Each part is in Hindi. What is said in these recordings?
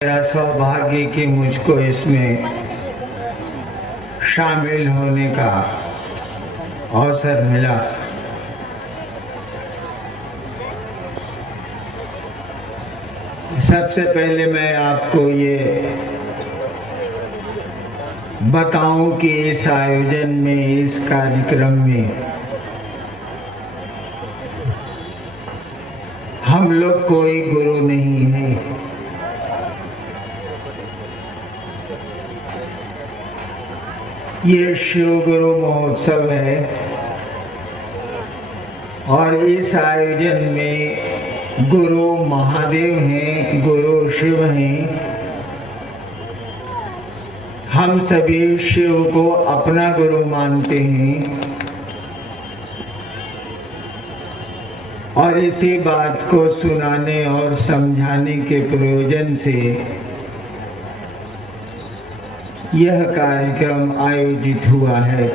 मेरा सौभाग्य कि मुझको इसमें शामिल होने का अवसर मिला। सबसे पहले मैं आपको ये बताऊं कि इस आयोजन में, इस कार्यक्रम में हम लोग कोई गुरु नहीं है। ये शिव गुरु महोत्सव है और इस आयोजन में गुरु महादेव हैं, गुरु शिव हैं। हम सभी शिव को अपना गुरु मानते हैं और इसी बात को सुनाने और समझाने के प्रयोजन से यह कार्यक्रम आयोजित हुआ है।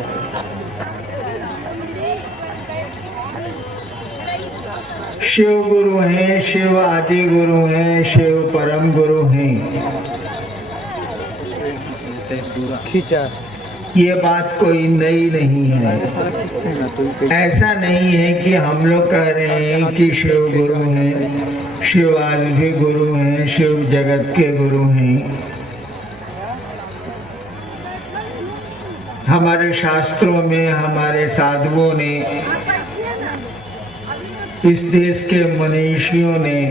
शिव गुरु हैं, शिव आदि गुरु हैं, शिव परम गुरु हैं। ये बात कोई नई नहीं है। ऐसा नहीं है कि हम लोग कह रहे हैं कि शिव गुरु हैं, शिव आज भी गुरु हैं, शिव जगत के गुरु हैं। हमारे शास्त्रों में, हमारे साधुओं ने, इस देश के मनीषियों ने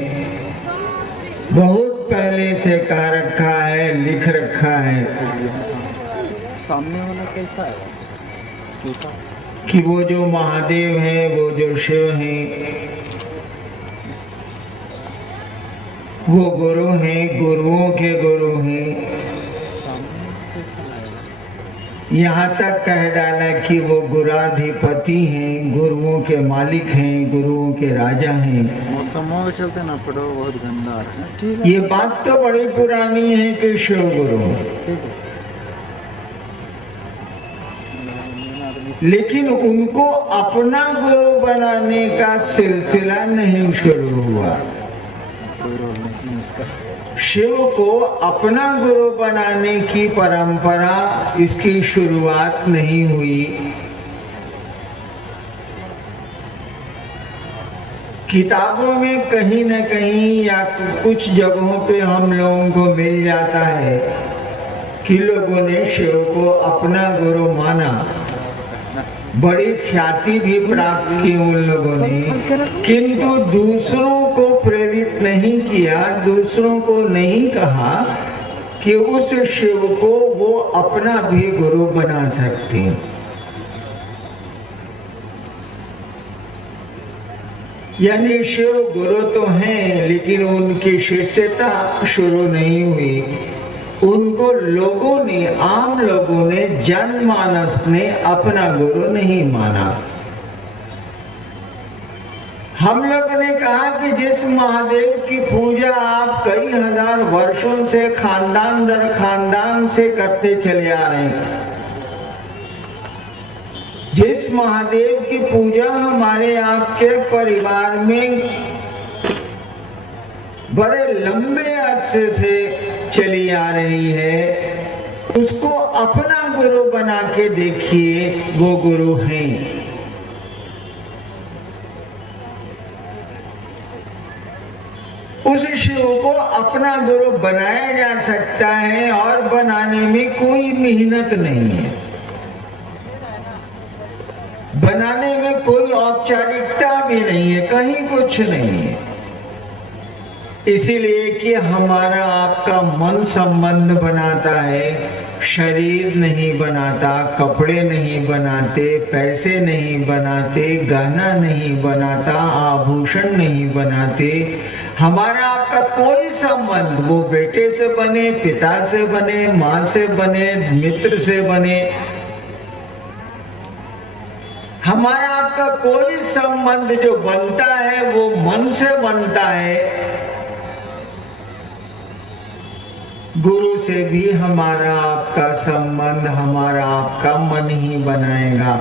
बहुत पहले से कह रखा है, लिख रखा है सामने वाला कैसा है कि वो जो महादेव हैं, वो जो शिव हैं, वो गुरु हैं, गुरुओं के गुरु हैं। यहाँ तक कह डाला कि वो गुराधिपति हैं, गुरुओं के मालिक हैं, गुरुओं के राजा हैं। मौसम में चलते ना पड़ो, बहुत गंदा है। ये बात तो बड़ी पुरानी है कि शिव गुरु, लेकिन उनको अपना गुरु बनाने का सिलसिला नहीं शुरू हुआ। शिव को अपना गुरु बनाने की परंपरा, इसकी शुरुआत नहीं हुई। किताबों में कहीं न कहीं या कुछ जगहों पे हम लोगों को मिल जाता है कि लोगों ने शिव को अपना गुरु माना, बड़ी ख्याति भी प्राप्त की उन लोगों ने, किंतु दूसरों को प्रेरित नहीं किया, दूसरों को नहीं कहा कि उस शिव को वो अपना भी गुरु बना सकते हैं। यानी शिव गुरु तो हैं, लेकिन उनकी शिष्यता शुरू नहीं हुई। उनको लोगों ने, आम लोगों ने, जनमानस ने अपना गुरु नहीं माना। हम लोगों ने कहा कि जिस महादेव की पूजा आप कई हजार वर्षों से खानदान दर खानदान से करते चले आ रहे हैं, जिस महादेव की पूजा हमारे आपके परिवार में बड़े लंबे अरसे से चली आ रही है, उसको अपना गुरु बना के देखिए, वो गुरु हैं। उस शिव को अपना गुरु बनाया जा सकता है और बनाने में कोई मेहनत नहीं है, बनाने में कोई औपचारिकता भी नहीं है, कहीं कुछ नहीं है। इसीलिए कि हमारा आपका मन संबंध बनाता है, शरीर नहीं बनाता, कपड़े नहीं बनाते, पैसे नहीं बनाते, गहना नहीं बनाता, आभूषण नहीं बनाते। हमारा आपका कोई संबंध, वो बेटे से बने, पिता से बने, माँ से बने, मित्र से बने, हमारा आपका कोई संबंध जो बनता है वो मन से बनता है। गुरु से भी हमारा आपका संबंध, हमारा आपका मन ही बनाएगा।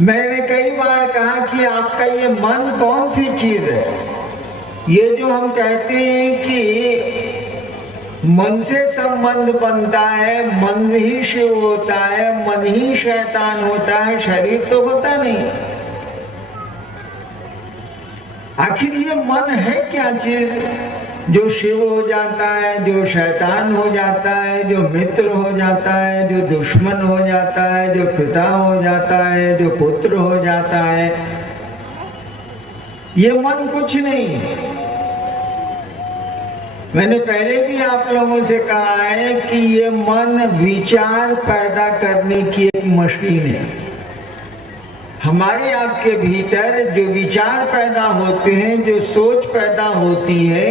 मैंने कई बार कहा कि आपका ये मन कौन सी चीज है? ये जो हम कहते हैं कि मन से संबंध बनता है, मन ही शिव होता है, मन ही शैतान होता है, शरीर तो होता नहीं। आखिर ये मन है क्या चीज जो शिव हो जाता है, जो शैतान हो जाता है, जो मित्र हो जाता है, जो दुश्मन हो जाता है, जो पिता हो जाता है, जो पुत्र हो जाता है? ये मन कुछ नहीं। मैंने पहले भी आप लोगों से कहा है कि ये मन विचार पैदा करने की एक मशीन है। हमारे आपके भीतर जो विचार पैदा होते हैं, जो सोच पैदा होती है,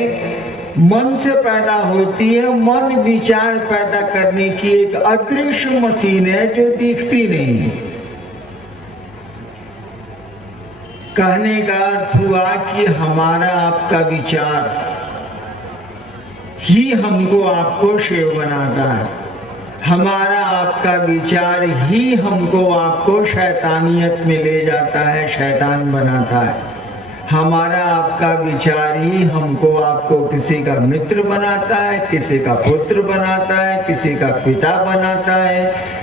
मन से पैदा होती है। मन विचार पैदा करने की एक अदृश्य मशीन है जो दिखती नहीं है। कहने का अर्थ हुआ कि हमारा आपका विचार ही हमको आपको शिव बनाता है। हमारा आपका विचार ही हमको आपको शैतानियत में ले जाता है, शैतान बनाता है। हमारा आपका विचार ही हमको आपको किसी का मित्र बनाता है, किसी का पुत्र बनाता है, किसी का पिता बनाता है।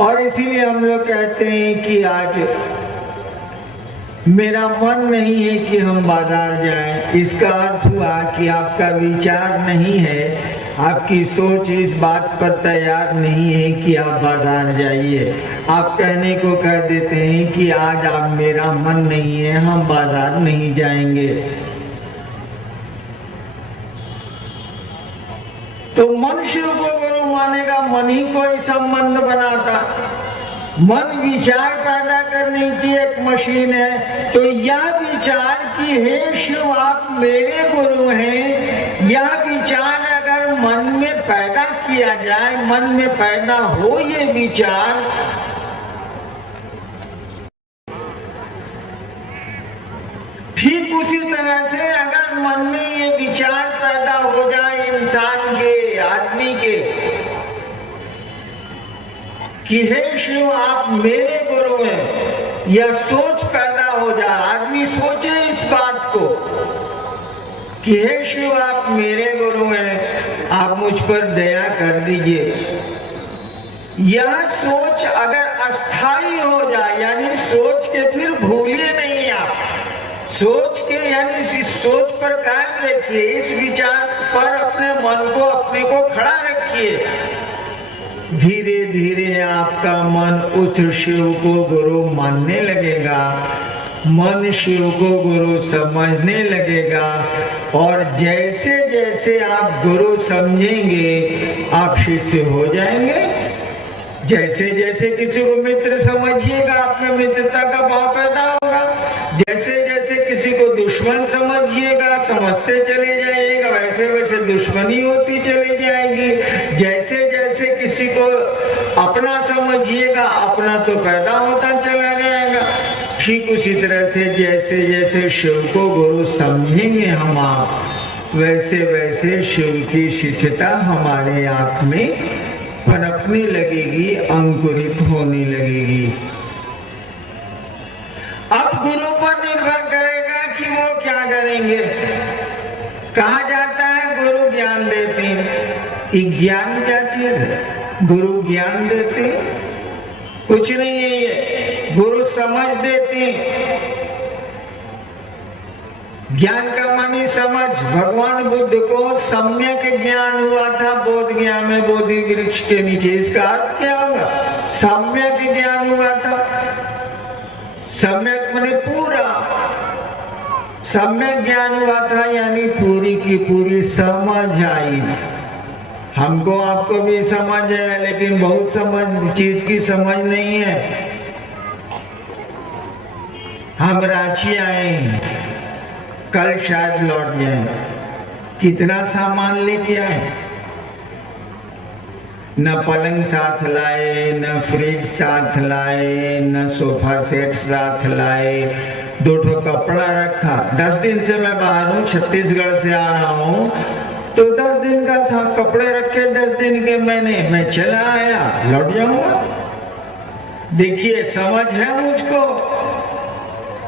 और इसीलिए हम लोग कहते हैं कि आज मेरा मन नहीं है कि हम बाजार जाएं। इसका अर्थ हुआ कि आपका विचार नहीं है, आपकी सोच इस बात पर तैयार नहीं है कि आप बाजार जाइए। आप कहने को कह देते हैं कि आज आप मेरा मन नहीं है, हम बाजार नहीं जाएंगे। तो मन शिव को गुरु मानेगा, मन ही कोई संबंध बनाता। मन विचार पैदा करने की एक मशीन है। तो यह विचार कि हे शिव आप मेरे गुरु हैं, यह विचार अगर मन में पैदा किया जाए, मन में पैदा हो ये विचार, ठीक उसी तरह से अगर मन में ये विचार पैदा हो जाए इंसान के, आदमी के, कि हे शिव आप मेरे गुरु हैं, यह सोच पैदा हो जाए, आदमी सोचे इस बात को कि हे शिव आप मेरे गुरु हैं, आप मुझ पर दया कर दीजिए। यह सोच अगर अस्थाई हो जाए, यानी सोच के फिर भूलिए नहीं आप, सोच के यानी इस सोच पर कायम रखिए, इस विचार पर अपने मन को, अपने को खड़ा रखिए। धीरे धीरे आपका मन उस शिव को गुरु मानने लगेगा, मन शिव को गुरु समझने लगेगा। और जैसे जैसे आप गुरु समझेंगे आप शिष्य हो जाएंगे। जैसे जैसे किसी को मित्र समझिएगा आप में मित्रता का भाव पैदा होगा। जैसे जैसे किसी को दुश्मन समझिएगा, समझते चले जाइएगा, वैसे वैसे दुश्मनी होती चली जाएगी। जैसे जैसे किसी को अपना समझिएगा, अपना तो पैदा होता चला जाएगा। ठीक उसी तरह से जैसे जैसे शिव को गुरु समझेंगे हम आप, वैसे वैसे शिव की शिष्यता हमारे आप में पनपने लगेगी, अंकुरित होने लगेगी। अब गुरु पर निर्भर करेगा कि वो क्या करेंगे। कहा जाता है गुरु ज्ञान देते हैं। ज्ञान क्या चीज है? गुरु ज्ञान देते हैं कुछ नहीं है ये, गुरु समझ देते हैं। ज्ञान का मानी समझ। भगवान बुद्ध को सम्यक ज्ञान हुआ था बोध ज्ञान में, बोधि वृक्ष के नीचे। इसका अर्थ क्या होगा? सम्यक ज्ञान हुआ था। सम्यक माने पूरा, सम्यक ज्ञान हुआ था यानी पूरी की पूरी समझ आई। हमको आपको भी समझ है, लेकिन बहुत समझ चीज की समझ नहीं है। हम रांची आए, कल शायद लौट जाए। कितना सामान लेके आए? न पलंग साथ लाए, न फ्रिज साथ लाए, न सोफा सेट साथ लाए, 2 ठो कपड़ा रखा। 10 दिन से मैं बाहर हूँ, छत्तीसगढ़ से आ रहा हूँ, तो 10 दिन का साथ कपड़े रखे, 10 दिन के मैं चला आया, लौट जाऊंगा। देखिए समझ है मुझको,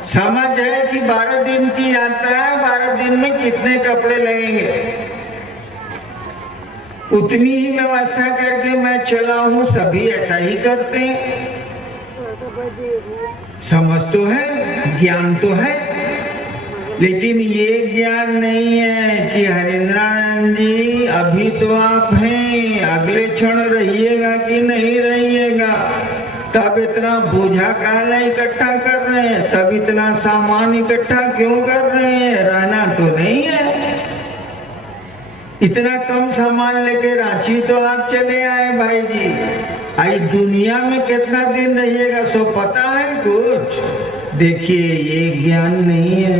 समझ है कि 12 दिन की यात्रा है, 12 दिन में कितने कपड़े लगेंगे, उतनी ही व्यवस्था करके मैं चला हूं। सभी ऐसा ही करते हैं। समझ तो है, ज्ञान तो है, लेकिन ये ज्ञान नहीं है कि हरिंद्रानंद जी अभी तो आप हैं, अगले क्षण रहिएगा कि नहीं रहिएगा, तब इतना बोझा काला इकट्ठा कर रहे हैं, तब इतना सामान इकट्ठा क्यों कर रहे हैं, रहना तो नहीं है। इतना कम सामान लेके रांची तो आप चले आए भाई जी, आई दुनिया में कितना दिन रहिएगा सो पता है कुछ? देखिए ये ज्ञान नहीं है,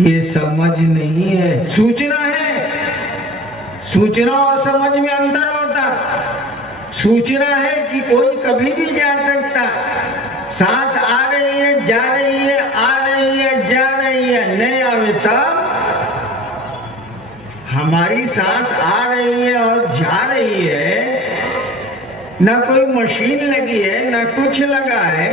ये समझ नहीं है, सूचना है। सूचना और समझ में अंतर होता। सूचना है कि कोई कभी भी जा सकता, सांस आ रही है, जा रही है, आ रही है, जा रही है, नहीं आवे तब। हमारी सांस आ रही है और जा रही है, ना कोई मशीन लगी है, ना कुछ लगा है,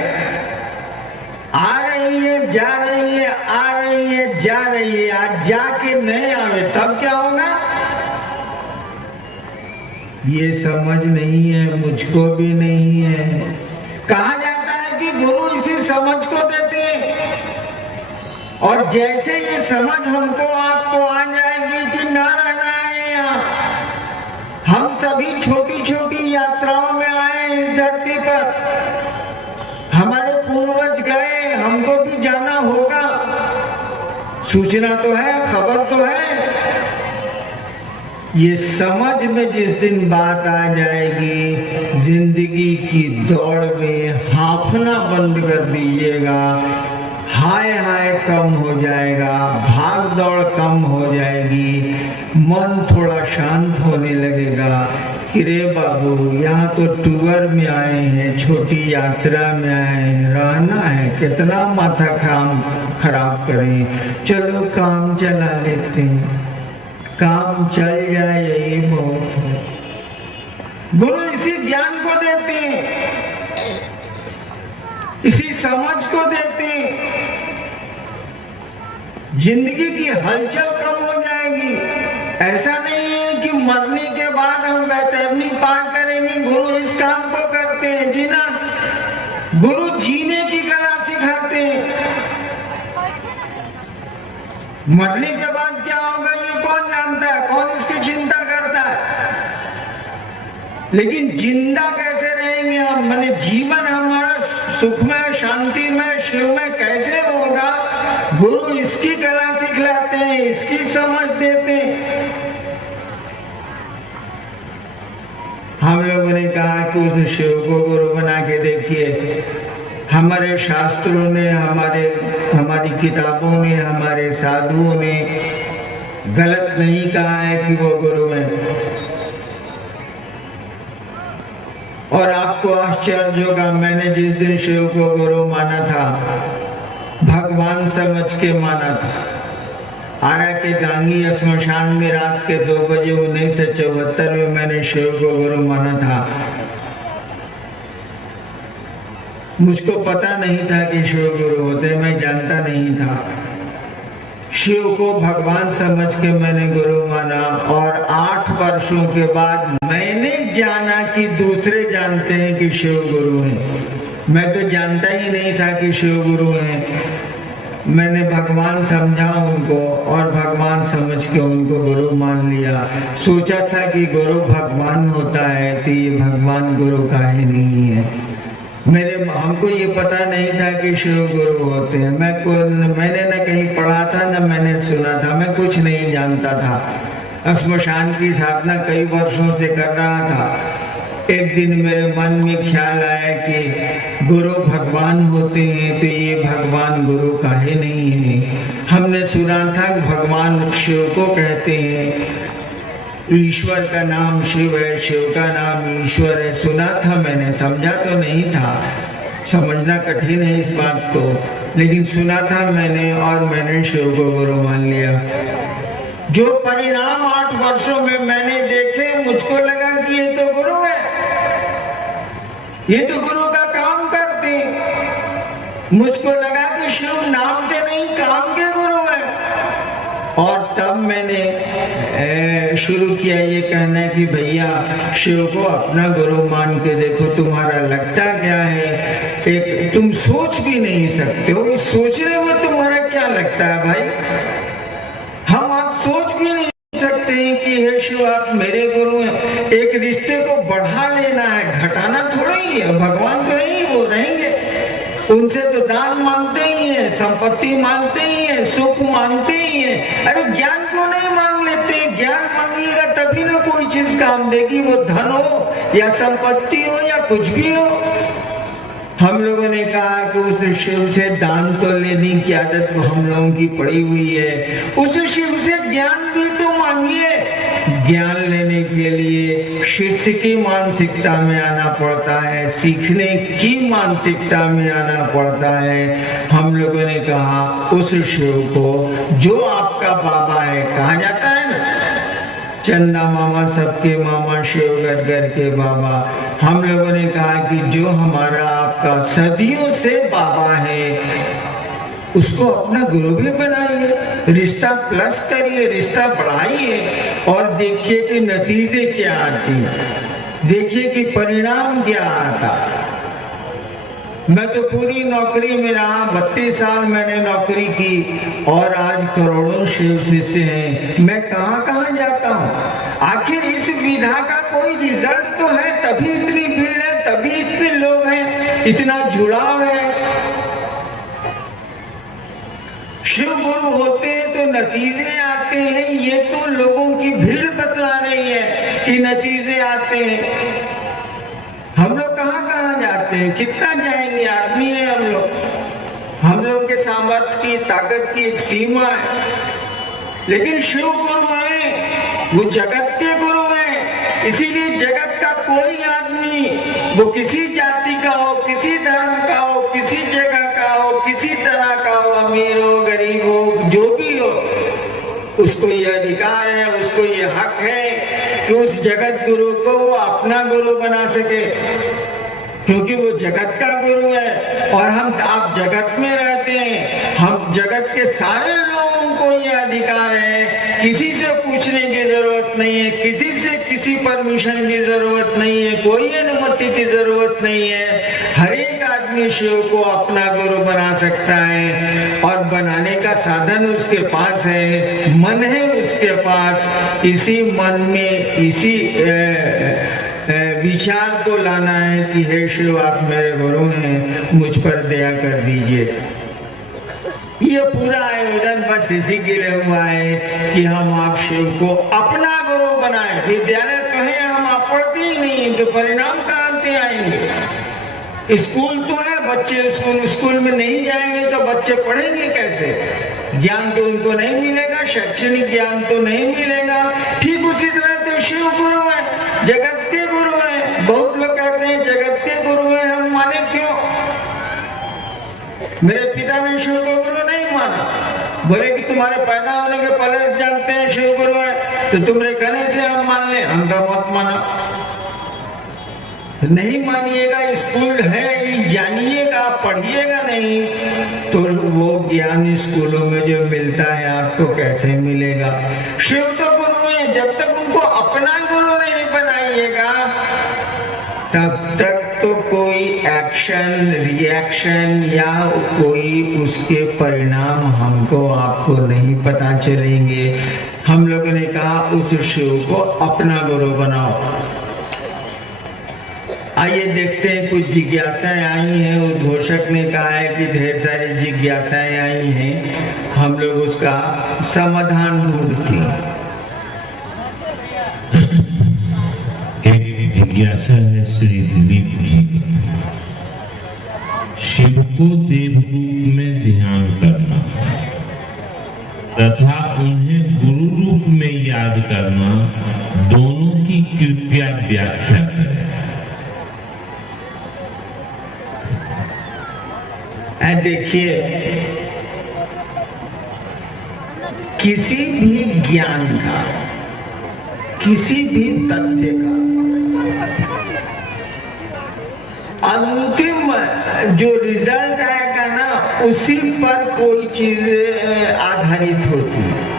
आ रही है, जा रही है, आ रही है, जा रही है, आज जाके नहीं आवे तब क्या होगा? ये समझ नहीं है, मुझको भी नहीं है। कहा जाता है कि गुरु इसी समझ को देते हैं, और जैसे ये समझ हमको आपको आ जाएगी कि ना रहना है यहाँ, हम सभी छोटी छोटी यात्राओं में आए इस धरती पर, हमारे पूर्वज गए, हमको भी जाना होगा। सूचना तो है, खबर तो है। ये समझ में जिस दिन बात आ जाएगी, जिंदगी की दौड़ में हांफना बंद कर दीजिएगा, हाय हाय कम हो जाएगा, भाग दौड़ कम हो जाएगी, मन थोड़ा शांत होने लगेगा कि रे बाबू यहाँ तो टूर में आए हैं, छोटी यात्रा में आए हैं, रहना है, कितना माथा खराब करें, चलो काम चला लेते हैं, काम चल जाए यही बहुत है। गुरु इसी ज्ञान को देते हैं, इसी समझ को देते हैं। जिंदगी की हलचल कम हो जाएगी। ऐसा नहीं है कि मरने के बाद हम बैतरनी पार करेंगे, गुरु इस काम को करते हैं जी ना। गुरु जीने की कला सिखाते हैं। मरने के बाद क्या होगा ये कौन जानता है, कौन इसकी चिंता करता है, लेकिन जिंदा कैसे रहेंगे हम, माने जीवन हमारा सुखमय, शांतिमय, शिवमय कैसे होगा, गुरु इसकी कला सिखलाते हैं, इसकी समझ देते हैं। हम लोगों ने कहा कि उस शिव को गुरु बना के देखिए। हमारे शास्त्रों ने, हमारी किताबों ने, हमारे साधुओं ने गलत नहीं कहा है कि वो गुरु है। और आपको आश्चर्य होगा, मैंने जिस दिन शिव को गुरु माना था, भगवान समझ के माना था। आरा के गांगी श्मशान में रात के 2 बजे 1974 में मैंने शिव को गुरु माना था। मुझको पता नहीं था कि शिव गुरु होते, मैं जानता नहीं था। शिव को भगवान समझ के मैंने गुरु माना, और 8 वर्षों के बाद मैंने जाना कि दूसरे जानते हैं कि शिव गुरु हैं। मैं तो जानता ही नहीं था कि शिव गुरु हैं। मैंने भगवान समझा उनको, और भगवान समझ के उनको गुरु मान लिया। सोचा था कि गुरु भगवान होता है, तो ये भगवान गुरु का ही नहीं है। हमको ये पता नहीं था कि शिव गुरु होते हैं। मैंने न कहीं पढ़ा था, न मैंने सुना था, मैं कुछ नहीं जानता था। श्मशान की साधना कई वर्षों से कर रहा था। एक दिन मेरे मन में ख्याल आया कि गुरु भगवान होते हैं, तो ये भगवान गुरु का ही नहीं है। हमने सुना था कि भगवान शिव को कहते हैं, ईश्वर का नाम शिव है, शिव का नाम ईश्वर है। सुना था मैंने, समझा तो नहीं था, समझना कठिन है इस बात को, लेकिन सुना था मैंने, और मैंने शिव को गुरु मान लिया। जो परिणाम 8 वर्षों में मैंने देखे, मुझको लगा कि ये तो गुरु है, ये तो गुरु का काम करते हैं। मुझको लगा कि शिव नाम और तब मैंने शुरू किया ये कहना कि भैया शिव को अपना गुरु मान के देखो, तुम्हारा लगता क्या है, एक तुम सोच भी नहीं सकते हो, इस सोचने में तुम्हारा क्या लगता है भाई, हम आप सोच भी नहीं सकते हैं कि हे शिव आप मेरे गुरु हैं। एक रिश्ते को बढ़ा लेना है, घटाना थोड़ा ही है, भगवान तो नहीं वो रहेंगे, उनसे तो दान मांगते ही है, संपत्ति मांगते ही है, सुख मांगते ही है। अरे ज्ञान को नहीं मांग लेते, ज्ञान मांगिएगा तभी ना कोई चीज काम देगी, वो धन हो या संपत्ति हो या कुछ भी हो। हम लोगों ने कहा कि उस शिव से दान तो लेने की आदत हम लोगों की पड़ी हुई है, उस शिव से ज्ञान भी तो मांगिए। ज्ञान लेने के लिए शिष्य की मानसिकता में आना पड़ता है, सीखने की मानसिकता में आना पड़ता है। हम लोगों ने कहा उस शिव को जो आपका बाबा है, कहा जाता है ना चंदा मामा सबके मामा शिव गदगद के बाबा, हम लोगों ने कहा कि जो हमारा आपका सदियों से बाबा है उसको अपना गुरु भी बनाइए, रिश्ता प्लस करिए, रिश्ता बढ़ाइए और देखिए कि नतीजे क्या आती, देखिए कि परिणाम क्या आता। मैं तो पूरी नौकरी में रहा, 32 साल मैंने नौकरी की और आज करोड़ों शिव शिष्य हैं, मैं कहां कहां जाता हूं। आखिर इस विधा का कोई रिजल्ट तो है, तभी इतनी भीड़ है, तभी इतने लोग हैं, इतना जुड़ाव है। शिव गुरु होते हैं तो नतीजे आते हैं, ये तो लोगों की भीड़ बतला रही है कि नतीजे आते हैं। हम लोग कहां कहां जाते हैं, कितना जाएंगे, आदमी है हम लोग के सामर्थ्य की ताकत की एक सीमा है, लेकिन शिव गुरु है, वो जगत के गुरु है। इसीलिए जगत का कोई आदमी, वो किसी जाति का हो, किसी धर्म का हो, किसी जगह का हो, किसी तरह का हो, अमीर हो गरीब हो, जो भी हो, उसको ये अधिकार है, उसको ये हक है कि उस जगत गुरु को वो अपना गुरु बना सके, क्योंकि वो जगत का गुरु है। और आप जगत में रहते हैं, हम जगत के सारे लोगों को ये अधिकार है, किसी से पूछने की जरूरत नहीं है, किसी से किसी परमिशन की जरूरत नहीं है, कोई अनुमति की जरूरत नहीं है। हर एक आदमी शिव को अपना गुरु बना सकता है और बनाने का साधन उसके पास है, मन है उसके पास। इसी मन में इसी विचार को लाना है कि हे शिव आप मेरे गुरु हैं, मुझ पर दया कर दीजिए। ये पूरा आयोजन बस इसी के लिए हुआ है कि हम आप शिव को अपना गुरु बनाए। विद्यालय कहें हम आप पढ़ते ही नहीं तो परिणाम कहां से आएंगे। स्कूल तो है, बच्चे स्कूल में नहीं जाएंगे तो बच्चे पढ़ेंगे कैसे, ज्ञान तो उनको नहीं मिलेगा, शैक्षणिक ज्ञान तो नहीं मिलेगा। ठीक उसी तरह से शिव गुरु है, जगत के गुरु है। बहुत लोग कहते हैं जगत के गुरु है, हम माने क्यों? मेरे पिता ने शिव को गुरु नहीं माना, बोले कि तुम्हारे पैदा होने के पहले से जानते हैं शिव गुरु है, तो तुम्हारे कहने से हम मान ले, हम तो मत माना। नहीं मानिएगा, स्कूल है, जानिएगा, पढ़िएगा नहीं तो वो ज्ञान स्कूलों में जो मिलता है आपको कैसे मिलेगा। शिव तो गुरु है, जब तक उनको अपना गुरु नहीं बनाइएगा तब तक तो कोई एक्शन रिएक्शन या कोई उसके परिणाम हमको आपको नहीं पता चलेंगे। हम लोगों ने कहा उस शिव को अपना गुरु बनाओ। आइए देखते हैं, कुछ जिज्ञासाएं आई हैं। उद्घोषक ने कहा है कि ढेर सारी जिज्ञासाएं आई हैं, हम लोग उसका समाधान ढूंढते हैं। एक जिज्ञासा है श्री दिलीप जी, शिव को देव रूप में ध्यान करना तथा उन्हें गुरु रूप में याद करना, दोनों की कृपया व्याख्या करें। देखिए, किसी भी ज्ञान का, किसी भी तथ्य का अंतिम जो रिजल्ट आएगा ना, उसी पर कोई चीज आधारित होती है।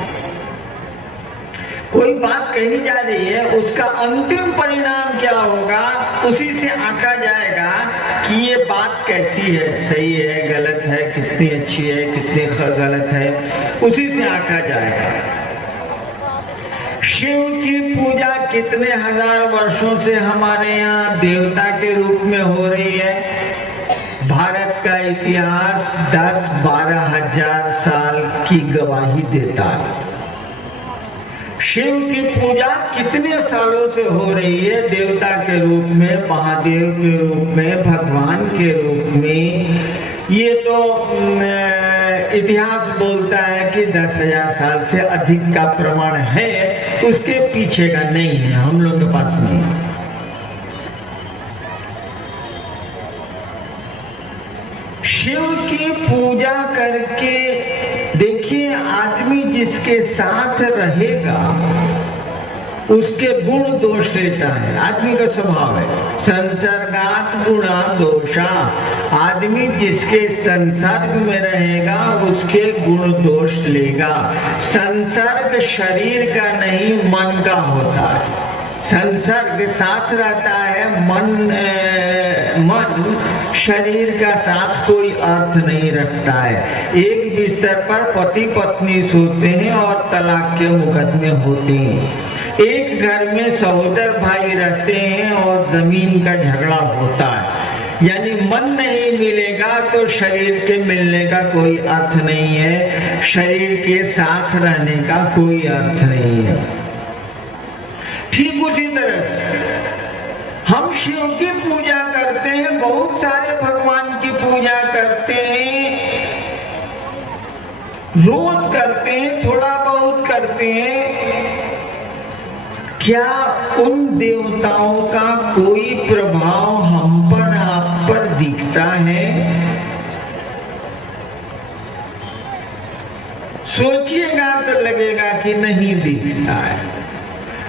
कोई बात कही जा रही है, उसका अंतिम परिणाम क्या होगा उसी से आंका जाएगा कि ये बात कैसी है, सही है, गलत है, कितनी अच्छी है, कितनी गलत है, उसी से आंका जाएगा। शिव की पूजा कितने हजार वर्षों से हमारे यहाँ देवता के रूप में हो रही है। भारत का इतिहास 10-12 हजार साल की गवाही देता है। शिव की पूजा कितने सालों से हो रही है, देवता के रूप में, महादेव के रूप में, भगवान के रूप में। ये तो इतिहास बोलता है कि 10,000 साल से अधिक का प्रमाण है, उसके पीछे का नहीं है, हम लोग के पास नहीं है। शिव की पूजा करके देखिए, आदमी जिसके साथ रहेगा उसके गुण दोष लेता है। आदमी का स्वभाव है संसर्गात गुणा दोषा। आदमी जिसके संसर्ग में रहेगा उसके गुण दोष लेगा। संसर्ग शरीर का नहीं, मन का होता है। संसर्ग साथ रहता है, मन शरीर का साथ कोई अर्थ नहीं रखता है। एक बिस्तर पर पति पत्नी सोते हैं और तलाक के मुकदमे होते हैं। एक घर में सहोदर भाई रहते हैं और जमीन का झगड़ा होता है। यानी मन नहीं मिलेगा तो शरीर के मिलने का कोई अर्थ नहीं है, शरीर के साथ रहने का कोई अर्थ नहीं है। ठीक उसी तरह से हम शिव की पूजा करते हैं, बहुत सारे भगवान की पूजा करते हैं, रोज करते हैं, थोड़ा बहुत करते हैं। क्या उन देवताओं का कोई प्रभाव हम पर, आप पर दिखता है? सोचिएगा तो लगेगा कि नहीं दिखता है।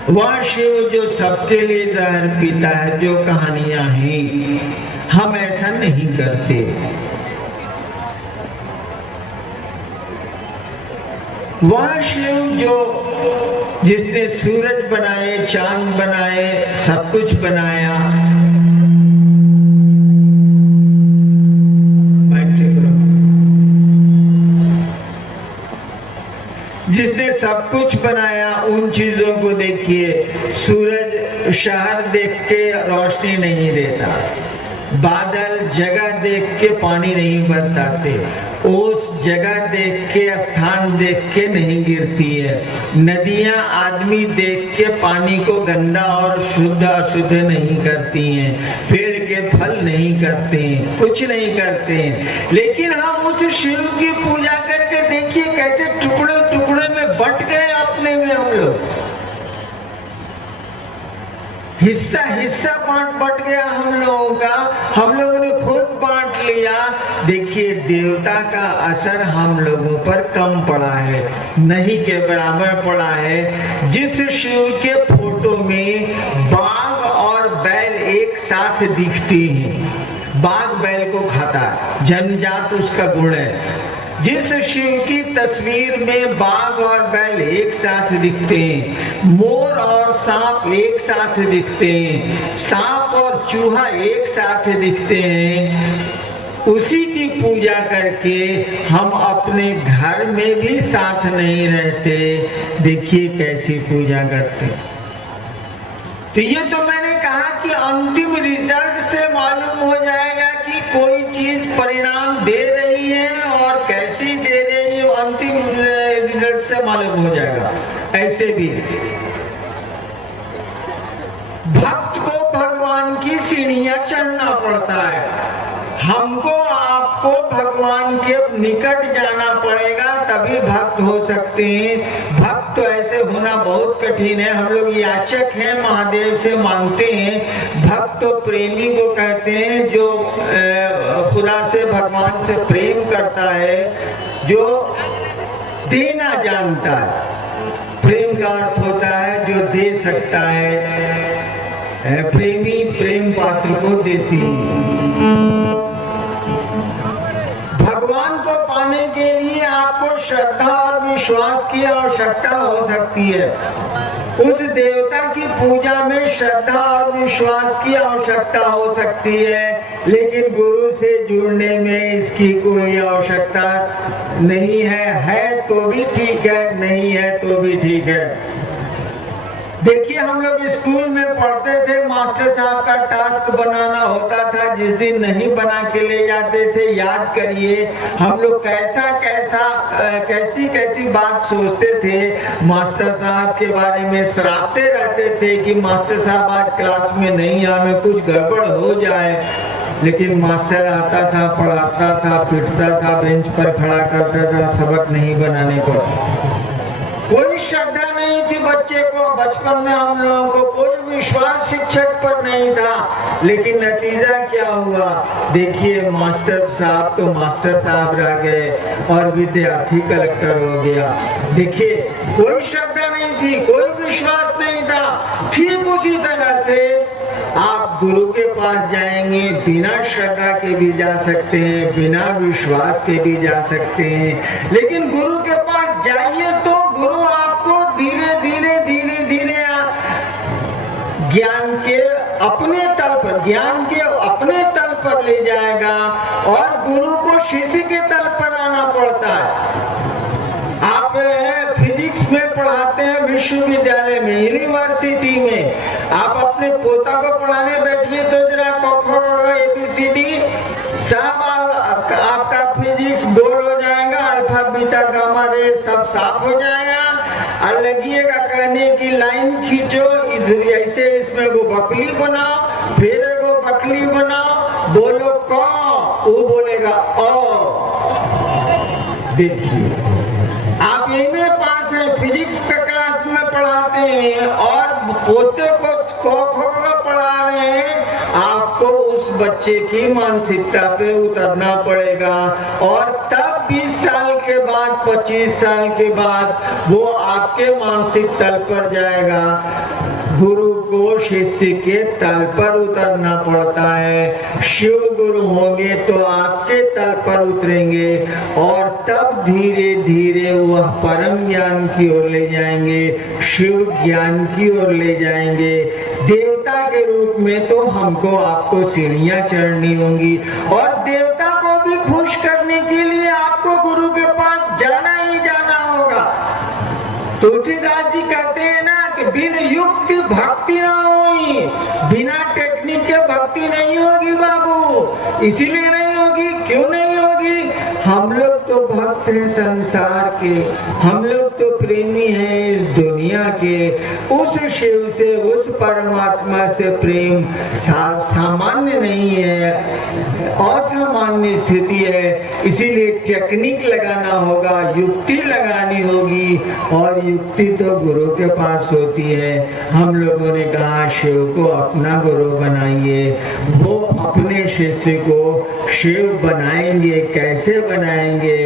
वह शिव जो सबके लिए जहर पीता है, जो कहानियां हैं, हम ऐसा नहीं करते। वह शिव जो जिसने सूरज बनाए, चांद बनाए, सब कुछ बनाया, जिसने सब कुछ बनाया, उन चीजों को देखिए। सूरज शहर देख के रोशनी नहीं देता, बादल जगह देख के पानी नहीं बरसाते, ओस जगह देख के, स्थान देख के नहीं गिरती है, नदियां आदमी देख के पानी को गंदा और शुद्ध अशुद्ध नहीं करती हैं, पेड़ के फल नहीं करते हैं, कुछ नहीं करते हैं। लेकिन हम उस शिव की पूजा करके देखिए कैसे टुकड़े टुकड़े में बट गए अपने में। हम लोग हिस्सा हिस्सा बट गया हम लोगों का, हम लोगों ने खुद बांट लिया। देखिए देवता का असर हम लोगों पर कम पड़ा है, नहीं के बराबर पड़ा है। जिस शिव के फोटो में बाघ और बैल एक साथ दिखते हैं, बाघ बैल को खाता है, जन्मजात उसका गुण है। जिस शिव की तस्वीर में बाघ और बैल एक साथ दिखते हैं, मोर और सांप एक साथ दिखते हैं, सांप और चूहा एक साथ दिखते हैं, उसी की पूजा करके हम अपने घर में भी साथ नहीं रहते। देखिए कैसी पूजा करते। तो ये तो मैंने कहा कि अंतिम रिजल्ट से मालूम हो जाएगा कि कोई चीज परिणाम दे रही है और कैसी दे रही है, अंतिम रिजल्ट से मालूम हो जाएगा। ऐसे भी भक्त को भगवान की सीढ़ियां चढ़ना पड़ता है, हमको आपको भगवान के निकट जाना पड़ेगा तभी भक्त हो सकते हैं। भक्त तो ऐसे होना बहुत कठिन है। हम लोग याचक हैं, महादेव से मांगते हैं। भक्त तो प्रेमी को कहते हैं जो खुदा से, भगवान से प्रेम करता है, जो देना जानता है। प्रेम का अर्थ होता है जो दे सकता है। प्रेमी प्रेम पात्र को देती है। भगवान को पाने के लिए आपको श्रद्धा और विश्वास की आवश्यकता हो सकती है। उस देवता की पूजा में श्रद्धा और विश्वास की आवश्यकता हो सकती है, लेकिन गुरु से जुड़ने में इसकी कोई आवश्यकता नहीं है तो भी ठीक है, नहीं है तो भी ठीक है। देखिए, हम लोग स्कूल में पढ़ते थे, मास्टर साहब का टास्क बनाना होता था, जिस दिन नहीं बना के ले जाते थे, याद करिए हम लोग कैसी कैसी बात सोचते थे, मास्टर साहब के बारे में सराहते रहते थे कि मास्टर साहब आज क्लास में नहीं, हमें कुछ गड़बड़ हो जाए। लेकिन मास्टर आता था, पढ़ाता था, पिटता था, बेंच पर खड़ा करता था, सबक नहीं बनाने को। कोई श्रद्धा नहीं थी बच्चे को, बचपन में हम लोगों को कोई विश्वास शिक्षक पर नहीं था। लेकिन नतीजा क्या हुआ, देखिए मास्टर साहब तो मास्टर साहब रह गए और विद्यार्थी कलेक्टर हो गया। देखिए, कोई श्रद्धा नहीं थी, कोई विश्वास नहीं था। ठीक उसी तरह से आप गुरु के पास जाएंगे, बिना श्रद्धा के भी जा सकते हैं, बिना विश्वास के भी जा सकते हैं। लेकिन गुरु के पास जाइए तो गुरु आपको धीरे धीरे ज्ञान के अपने तल पर ले जाएगा, और गुरु को शिष्य के तल पर आना पड़ता है। आप फिजिक्स में पढ़ाते हैं विश्वविद्यालय में, यूनिवर्सिटी में, आप अपने पोता को पढ़ाने बैठिए तो जरा ABCD सब आपका फिजिक्स गोल हो जाएगा, अल्फा बीटा गामा रे सब साफ हो जाएगा। और लगिएगा कहने की लाइन खींचो, ऐसे इसमें वो बकली बनाओ, फिर एगो बकली बनाओ, बोलो क, वो बोलेगा ओ। देखिए, आप एमए पास है, फिजिक्स का क्लास में पढ़ाते हैं और पोते को पढ़ा रहे हैं, आपको उस बच्चे की मानसिकता पे उतरना पड़ेगा। और तब 20 साल के बाद, 25 साल के बाद वो आपके मानसिक तल पर जाएगा। गुरु को शिष्य के तल पर उतरना पड़ता है। शिव गुरु होंगे तो आपके तल पर उतरेंगे, और तब धीरे धीरे वह परम ज्ञान की ओर ले जाएंगे, शिव ज्ञान की ओर ले जाएंगे। देवता के रूप में तो हमको आपको सीढ़ियां चढ़नी होंगी, और देवता को भी खुश करने के लिए आपको गुरु के पास जाना ही जाना होगा। तुलसीदास जी कहते हैं ना कि बिन युक्त भक्ति ना होगी, बिना टेक्निक के भक्ति नहीं होगी बाबू। इसीलिए नहीं होगी, क्यों नहीं होगी? हम लोग तो भक्त हैं संसार के, हम लोग तो प्रेमी हैं इस दुनिया के। उस शिव से, उस परमात्मा से प्रेम सामान्य नहीं है, असामान्य स्थिति है। इसीलिए टेक्निक लगाना होगा, युक्ति लगानी होगी, और युक्ति तो गुरु के पास होती है। हम लोगों ने कहा शिव को अपना गुरु बनाइए, वो अपने शिष्य को शिव बनाएंगे। कैसे बनाएंगे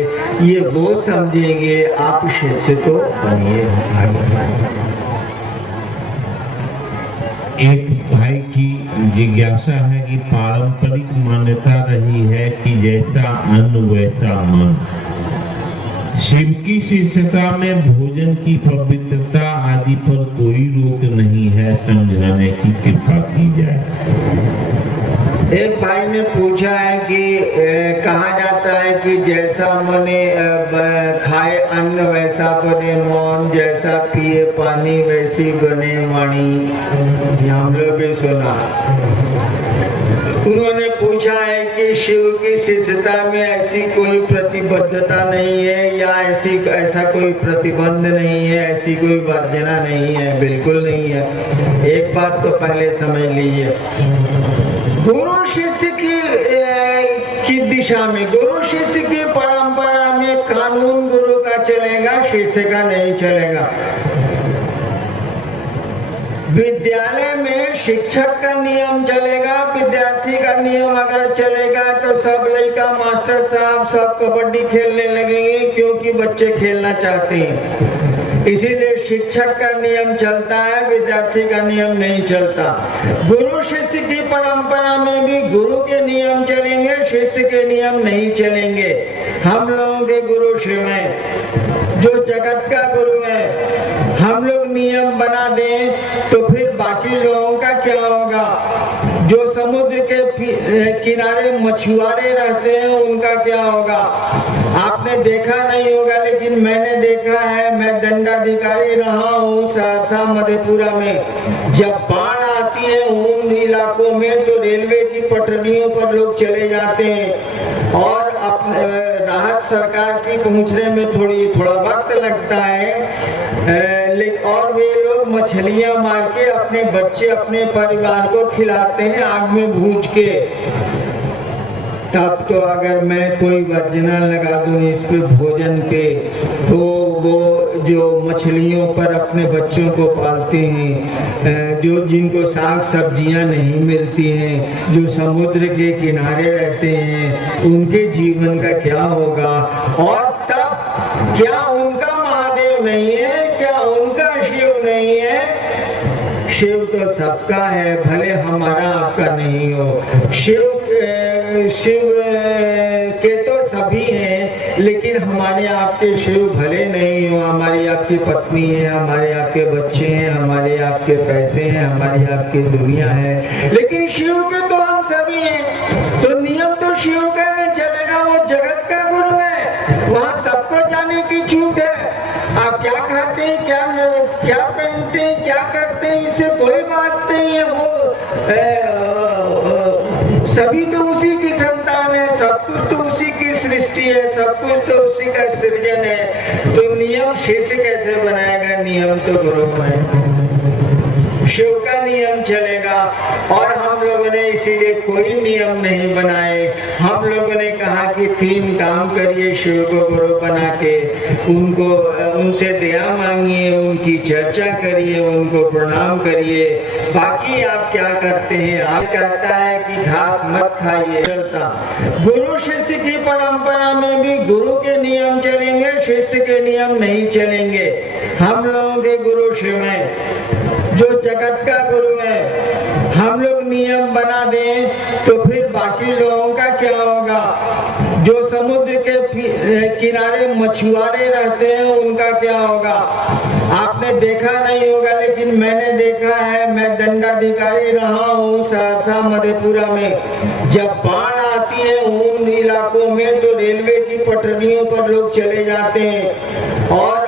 ये वो समझेंगे, आप शिष्य तो बनिए। एक भाई की जिज्ञासा है कि पारंपरिक मान्यता रही है कि जैसा अन्न वैसा मन। शिव की शिष्यता में भोजन की पवित्रता आदि पर कोई रोक नहीं है, समझाने की कृपा की जाए। एक भाई ने पूछा है कि कहा जाता है कि जैसा मने खाए अन्न वैसा बने मौन, जैसा पिए पानी वैसी बने वाणी। हम लोग भी सुना। उन्होंने पूछा है कि शिव की शिष्यता में ऐसी कोई प्रतिबद्धता नहीं है, या ऐसा कोई प्रतिबंध नहीं है, ऐसी कोई वर्जना नहीं है। बिल्कुल नहीं है। एक बात तो पहले समझ लीजिए, गुरु शिष्य की दिशा में, गुरु शिष्य की परंपरा में कानून गुरु का चलेगा, शिष्य का नहीं चलेगा। विद्यालय में शिक्षक का नियम चलेगा, विद्यार्थी का नियम अगर चलेगा तो सब लड़का मास्टर साहब सब कबड्डी खेलने लगेंगे, क्योंकि बच्चे खेलना चाहते हैं। इसीलिए शिक्षक का नियम चलता है, विद्यार्थी का नियम नहीं चलता। गुरु शिष्य की परंपरा में भी गुरु के नियम चलेंगे, शिष्य के नियम नहीं चलेंगे। हम लोगों के गुरु शिव है, जो जगत का गुरु है। हम लोग नियम बना दे किनारे मछुआरे रहते हैं उनका क्या होगा। आपने देखा नहीं होगा लेकिन मैंने देखा है, मैं दंडाधिकारी रहा हूँ सहरसा मधेपुरा में। जब बाढ़ आती है उन इलाकों में तो रेलवे की पटरियों पर लोग चले जाते हैं और राहत सरकार की पहुंचने में थोड़ा वक्त लगता है, और वे लोग मछलियां मार के अपने बच्चे अपने परिवार को खिलाते हैं आग में भून के। तब तो अगर मैं कोई वर्जना लगा दूं इस पे भोजन पे, तो वो जो मछलियों पर अपने बच्चों को पालते हैं, जो जिनको साग सब्जियां नहीं मिलती हैं, जो समुद्र के किनारे रहते हैं, उनके जीवन का क्या होगा। और तब क्या उनका महादेव नहीं है, क्या उनका शिव नहीं है। शिव तो सबका है, भले हमारा आपका नहीं हो। शिव के तो सभी हैं, लेकिन हमारे आपके शिव भले नहीं हो। हमारी आपकी पत्नी है, हमारे आपके बच्चे हैं, हमारे आपके पैसे हैं, हमारी आपकी दुनिया है, लेकिन शिव के तो हम सभी हैं। तो नियम तो शिव का नहीं चलेगा, वो जगत का गुरु है, वहाँ सबको जाने की छूट है। आप क्या खाते हैं, क्या पहनते हैं, क्या करते हैं, इससे कोई वास्ते नहीं है। वो सभी तो उसी की संतान है, सब कुछ तो उसी की सृष्टि है, सब कुछ तो उसी का सृजन है। तो नियम शिष्य कैसे बनाएगा, नियम तो गुरु बनाएगा, शिव का नियम चलेगा। और हम लोगों ने इसीलिए कोई नियम नहीं बनाए। हम लोगों ने कहा कि 3 काम करिए शिव को गुरु बना के, उनसे दया मांगिए, उनकी चर्चा करिए, उनको प्रणाम करिए। बाकी आप क्या करते हैं, आप कहता है कि घास मत खाइए, चलता। गुरु शिष्य की परंपरा में भी गुरु के नियम चलेंगे, शिष्य के नियम नहीं चलेंगे। हम लोगों के गुरु शिव है जो जगत का गुरु है। हम लोग नियम बना दें तो फिर बाकी लोगों का क्या होगा। जो समुद्र के किनारे मछुआरे रहते हैं उनका क्या होगा। आपने देखा नहीं होगा लेकिन मैंने देखा है, मैं दंडाधिकारी रहा हूँ सहरसा मधेपुरा में। जब बाढ़ आती है उन इलाकों में तो रेलवे की पटरियों पर लोग चले जाते हैं और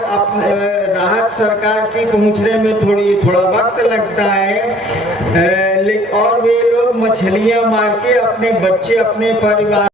राहत सरकार की पहुंचने में थोड़ा वक्त लगता है, और वे लोग मछलियां मार के अपने बच्चे अपने परिवार